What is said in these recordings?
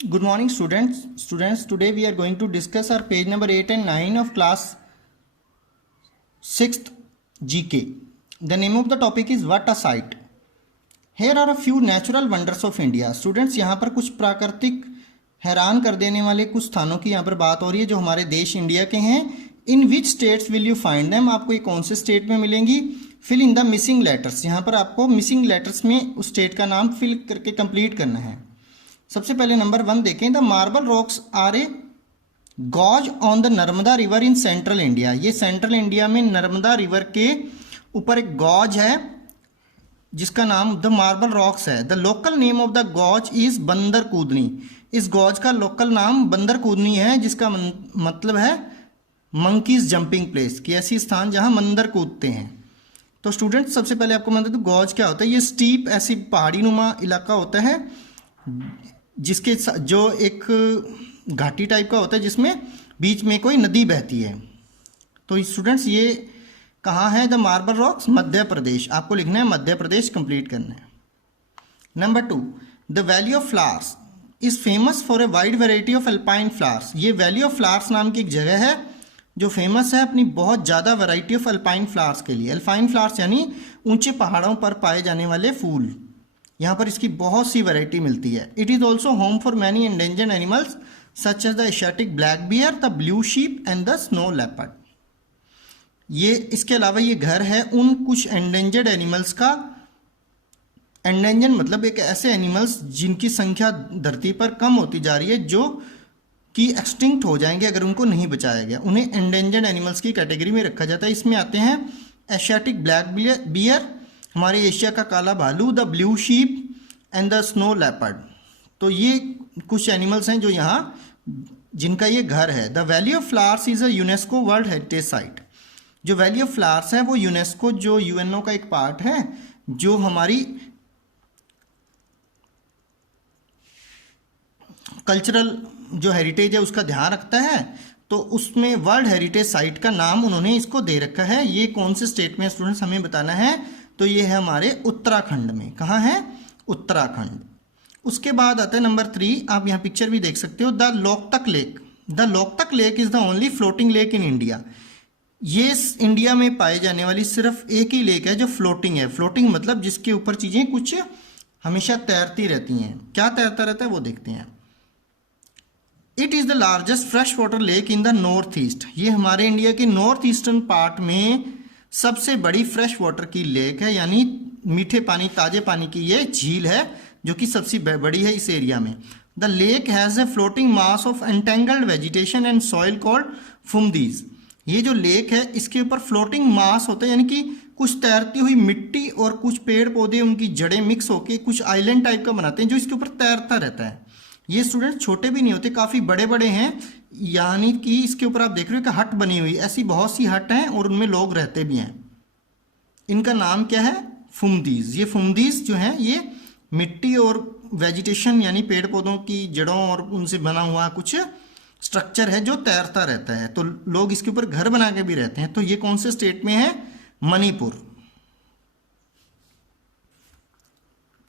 Good morning, students. Today we are going to discuss our page number 8 and 9 of class 6th GK. The name of the topic is What a Sight. Here are a few natural wonders of India. Students, यहाँ पर कुछ प्राकृतिक हैरान कर देने वाले कुछ स्थानों की यहाँ पर बात हो रही है जो हमारे देश इंडिया के हैं. In which states will you find them? आपको ये कौन से स्टेट में मिलेंगी? Fill in the missing letters. यहाँ पर आपको मिसिंग लेटर्स में उस स्टेट का नाम फिल करके कंप्लीट करना है. सबसे पहले नंबर 1 देखें. The marble rocks are a gorge on the Narmada river in central India. ये सेंट्रल इंडिया में नर्मदा रिवर के ऊपर एक गॉज है जिसका नाम द मार्बल रॉक्स है. The local name of the gorge is Bandar Kudni. इस गॉज का लोकल नाम बंदर कूदनी है जिसका मतलब है मंकीज जंपिंग प्लेस, कि ऐसी स्थान जहां बंदर कूदते हैं. तो स्टूडेंट सबसे पहले आपको मैं बता दूं गॉज क्या होता है. ये स्टीप ऐसी पहाड़ी नुमा इलाका होता है जिसके जो एक घाटी टाइप का होता है जिसमें बीच में कोई नदी बहती है. तो स्टूडेंट्स ये कहाँ है? The marble rocks, Madhya Pradesh. आपको लिखना है मध्य प्रदेश, कंप्लीट करना है. Number 2, the valley of flowers is famous for a wide variety of alpine flowers. ये वैली ऑफ फ्लावर्स नाम की एक जगह है जो फेमस है अपनी बहुत ज़्यादा वैरायटी ऑफ अल्पाइन फ्लावर्स के लिए. अल्पाइन फ्लावर्स यानी ऊंचे पहाड़ों पर पाए जाने वाले फूल. यहाँ पर इसकी बहुत सी वैरायटी मिलती है. It is also home for many endangered animals such as the Asiatic black bear, the blue sheep and the snow leopard. ये इसके अलावा ये घर है उन कुछ एंडेंजर्ड एनिमल्स का. एंडेंजर्ड मतलब एक ऐसे एनिमल्स जिनकी संख्या धरती पर कम होती जा रही है, जो कि एक्सटिंक्ट हो जाएंगे अगर उनको नहीं बचाया गया. उन्हें एंडेंजर्ड एनिमल्स की कैटेगरी में रखा जाता है. इसमें आते हैं एशियाटिक ब्लैक बियर, हमारे एशिया का काला भालू, the blue sheep and the snow leopard. तो ये कुछ एनिमल्स हैं जो यहाँ जिनका ये घर है. The valley of flowers is a UNESCO world heritage site. जो वैली ऑफ फ्लावर्स है वो यूनेस्को जो यूएनओ का एक पार्ट है जो हमारी कल्चरल जो हेरिटेज है उसका ध्यान रखता है. तो उसमें वर्ल्ड हेरिटेज साइट का नाम उन्होंने इसको दे रखा है. ये कौन से स्टेट में स्टूडेंट्स हमें बताना है? तो ये है हमारे उत्तराखंड में. कहाँ है? उत्तराखंड. उसके बाद आता है नंबर 3. आप यहाँ पिक्चर भी देख सकते हो. The Loktak lake. The Loktak lake is the only floating lake in India. ये इंडिया में पाई जाने वाली सिर्फ एक ही लेक है जो फ्लोटिंग है. फ्लोटिंग मतलब जिसके ऊपर चीजें कुछ हमेशा तैरती रहती हैं. क्या तैरता रहता है वो देखते हैं. It is the largest fresh water lake in the north east. ये हमारे इंडिया के नॉर्थ ईस्टर्न पार्ट में सबसे बड़ी फ्रेश वाटर की लेक है, यानी मीठे पानी ताजे पानी की ये झील है जो कि सबसे बड़ी है इस एरिया में. The lake has a floating mass of entangled vegetation and soil called phumdis. ये जो लेक है इसके ऊपर फ्लोटिंग मास होता है, यानी कि कुछ तैरती हुई मिट्टी और कुछ पेड़ पौधे उनकी जड़ें मिक्स होकर कुछ आइलैंड टाइप का बनाते हैं जो इसके ऊपर तैरता रहता है. ये स्टूडेंट छोटे भी नहीं होते, काफ़ी बड़े बड़े हैं. यानी कि इसके ऊपर आप देख रहे हो कि हट बनी हुई, ऐसी बहुत सी हट हैं और उनमें लोग रहते भी हैं. इनका नाम क्या है? फुमदीज. ये फुमदीज जो हैं ये मिट्टी और वेजिटेशन यानी पेड़ पौधों की जड़ों और उनसे बना हुआ कुछ स्ट्रक्चर है जो तैरता रहता है. तो लोग इसके ऊपर घर बना के भी रहते हैं. तो ये कौन से स्टेट में है? मणिपुर.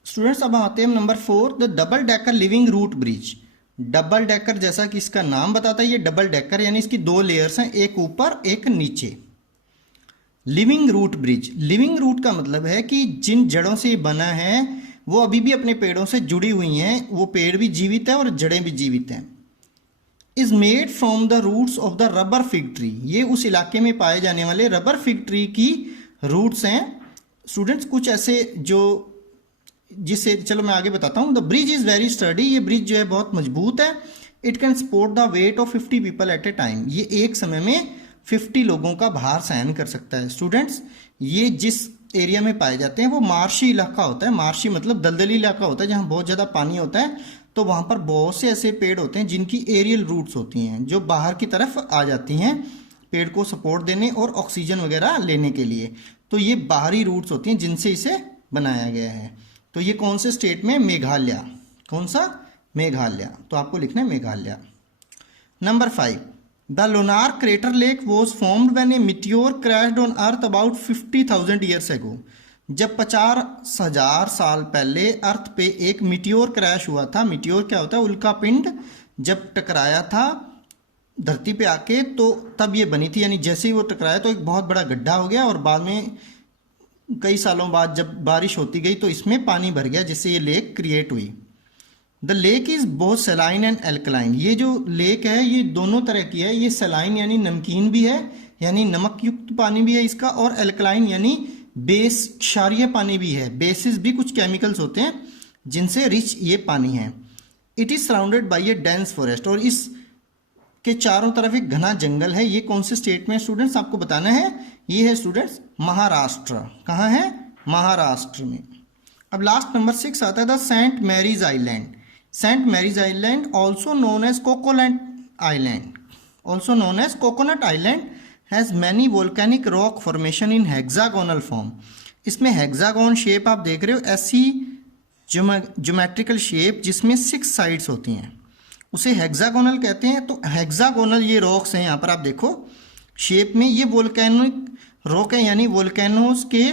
स्टूडेंट्स अब आते हैं number 4. The double decker living root bridge. Double decker जैसा कि इसका नाम बताता है, ये डबल डेकर यानी इसकी 2 लेयर्स हैं, एक ऊपर एक नीचे. Living root bridge. Living root का मतलब है कि जिन जड़ों से ये बना है वो अभी भी अपने पेड़ों से जुड़ी हुई हैं, वो पेड़ भी जीवित है और जड़ें भी जीवित हैं. Is made from the roots of the rubber fig tree. ये उस इलाके में पाए जाने वाले रबर फिग ट्री की रूट्स हैं. स्टूडेंट्स कुछ ऐसे जो जिससे चलो मैं आगे बताता हूँ. The bridge is very sturdy. ये ब्रिज जो है बहुत मजबूत है. It can support the weight of 50 people at a time. ये एक समय में 50 लोगों का भार सहन कर सकता है. स्टूडेंट्स ये जिस एरिया में पाए जाते हैं वो मार्शी इलाका होता है. मार्शी मतलब दलदली इलाका होता है जहाँ बहुत ज़्यादा पानी होता है. तो वहाँ पर बहुत से ऐसे पेड़ होते हैं जिनकी एरियल रूट्स होती हैं जो बाहर की तरफ आ जाती हैं पेड़ को सपोर्ट देने और ऑक्सीजन वगैरह लेने के लिए. तो ये बाहरी रूट्स होती हैं जिनसे इसे बनाया गया है. तो ये कौन से स्टेट में? मेघालय. कौन सा? मेघालय. तो आपको लिखना है Meghalaya. Number 5. The Lonar crater lake was formed when A meteor crashed on earth about 50,000 years ago. जब 50,000 साल पहले अर्थ पे एक मिटियोर क्रैश हुआ था। मिटियोर क्या होता है? उल्का पिंड जब टकराया था धरती पे आके तो तब ये बनी थी। यानी जैसे ही वो टकराया तो एक बहुत बड़ा गड्ढा हो गया और बाद में कई सालों बाद जब बारिश होती गई तो इसमें पानी भर गया, जिससे ये लेक क्रिएट हुई। The lake is both सेलाइन and alkaline. ये जो लेक है ये दोनों तरह की है। ये सेलाइन यानी नमकीन भी है, यानी नमक युक्त पानी भी है इसका, और एल्कलाइन यानी बेस क्षारीय पानी भी है। बेसिस भी कुछ केमिकल्स होते हैं जिनसे रिच ये पानी है। It is surrounded by A dense forest, और इस के चारों तरफ एक घना जंगल है। ये कौन से स्टेट में स्टूडेंट्स आपको बताना है? ये है स्टूडेंट्स महाराष्ट्र। कहाँ है? महाराष्ट्र में। अब लास्ट नंबर 6 आता है the saint Mary's island. Saint Mary's island also known as coconut island, also known as coconut island has many volcanic rock formation in hexagonal form. इसमें हेक्सागोन शेप आप देख रहे हो, ऐसी ज्योमेट्रिकल शेप जिसमें 6 sides होती हैं, उसे हेक्सागोनल कहते हैं। तो हेक्सागोनल ये रॉक्स हैं, यहाँ पर आप देखो शेप में। ये वोल्केनिक रॉक है, यानी वोल्केनोज के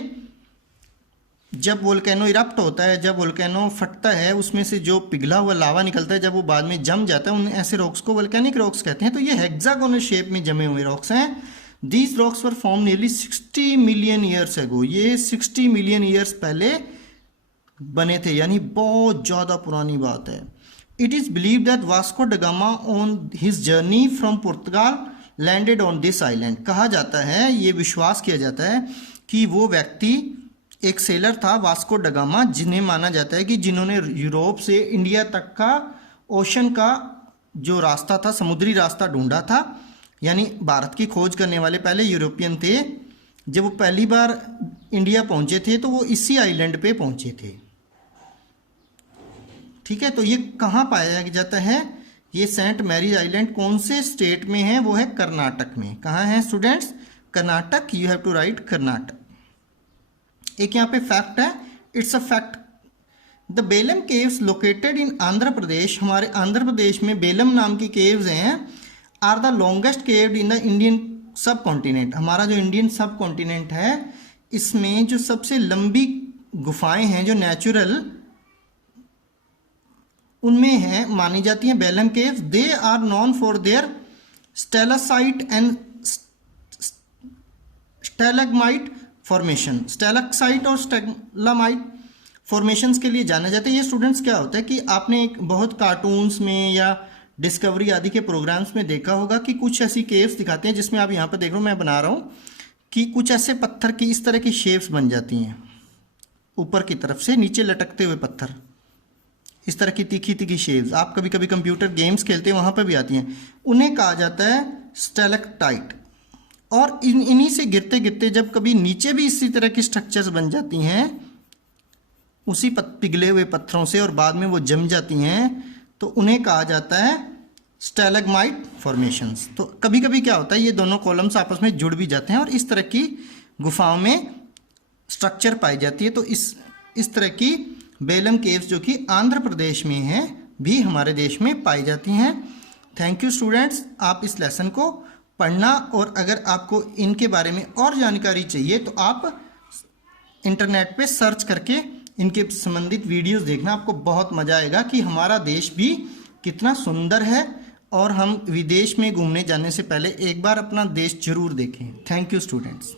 जब वोल्केनो इरप्ट होता है, जब वोल्केनो फटता है, उसमें से जो पिघला हुआ लावा निकलता है, जब वो बाद में जम जाता है, उन ऐसे रॉक्स को वोल्केनिक रॉक्स कहते हैं। तो ये हेक्सागोनल शेप में जमे हुए रॉक्स हैं। These rocks were form nearly 60 million years ago. ये 60 मिलियन ईयर्स पहले बने थे, यानी बहुत ज़्यादा पुरानी बात है। It is believed that Vasco da Gama on his journey from Portugal landed on this island। कहा जाता है, ये विश्वास किया जाता है कि वो व्यक्ति एक सेलर था वास्को ड गामा, जिन्हें माना जाता है कि जिन्होंने यूरोप से इंडिया तक का ओशन का जो रास्ता था, समुद्री रास्ता ढूंढा था। यानी भारत की खोज करने वाले पहले यूरोपियन थे। जब वो पहली बार इंडिया पहुंचे थे तो वो इसी आइलैंड पे पहुंचे थे। ठीक है, तो ये कहाँ पाया जाता है? ये सेंट मैरीज आइलैंड कौन से स्टेट में है? वो है कर्नाटक में। कहाँ है students? Karnataka. You have to write Karnataka. एक यहाँ पे फैक्ट है, it's a fact. The Belum caves located in Andhra Pradesh, हमारे आंध्र प्रदेश में बेलम नाम की केव्स हैं, are the longest caved in the Indian subcontinent. हमारा जो इंडियन सब कॉन्टिनेंट है, इसमें जो सबसे लंबी गुफाएं हैं जो नेचुरल, उनमें है मानी जाती हैं Belum caves. They are known for their stalactite and stalagmite formation. Stalactite और स्टेलामाइट फॉर्मेशंस के लिए जाने जाते हैं। ये स्टूडेंट्स क्या होता है कि आपने एक बहुत कार्टून्स में या डिस्कवरी आदि के प्रोग्राम्स में देखा होगा कि कुछ ऐसी केव्स दिखाते हैं जिसमें आप यहाँ पर देख रहे हो, मैं बना रहा हूँ कि कुछ ऐसे पत्थर की इस तरह की शेप्स बन जाती हैं, ऊपर की तरफ से नीचे लटकते हुए पत्थर, इस तरह की तीखी तीखी शेप्स। आप कभी कभी कंप्यूटर गेम्स खेलते हैं, वहाँ पर भी आती हैं। उन्हें कहा जाता है स्टेलेक्टाइट। और इन्हीं से गिरते गिरते जब कभी नीचे भी इसी तरह की स्ट्रक्चर्स बन जाती हैं उसी पिघले हुए पत्थरों से, और बाद में वो जम जाती हैं, तो उन्हें कहा जाता है स्टेलग्माइट फॉर्मेशंस। तो कभी कभी क्या होता है, ये दोनों कॉलम्स आपस में जुड़ भी जाते हैं और इस तरह की गुफाओं में स्ट्रक्चर पाई जाती है। तो इस तरह की बेलम केव्स जो कि आंध्र प्रदेश में हैं भी हमारे देश में पाई जाती हैं। थैंक यू स्टूडेंट्स, आप इस लेसन को पढ़ना, और अगर आपको इनके बारे में और जानकारी चाहिए तो आप इंटरनेट पे सर्च करके इनके संबंधित वीडियोस देखना। आपको बहुत मज़ा आएगा कि हमारा देश भी कितना सुंदर है, और हम विदेश में घूमने जाने से पहले एक बार अपना देश जरूर देखें। Thank you students.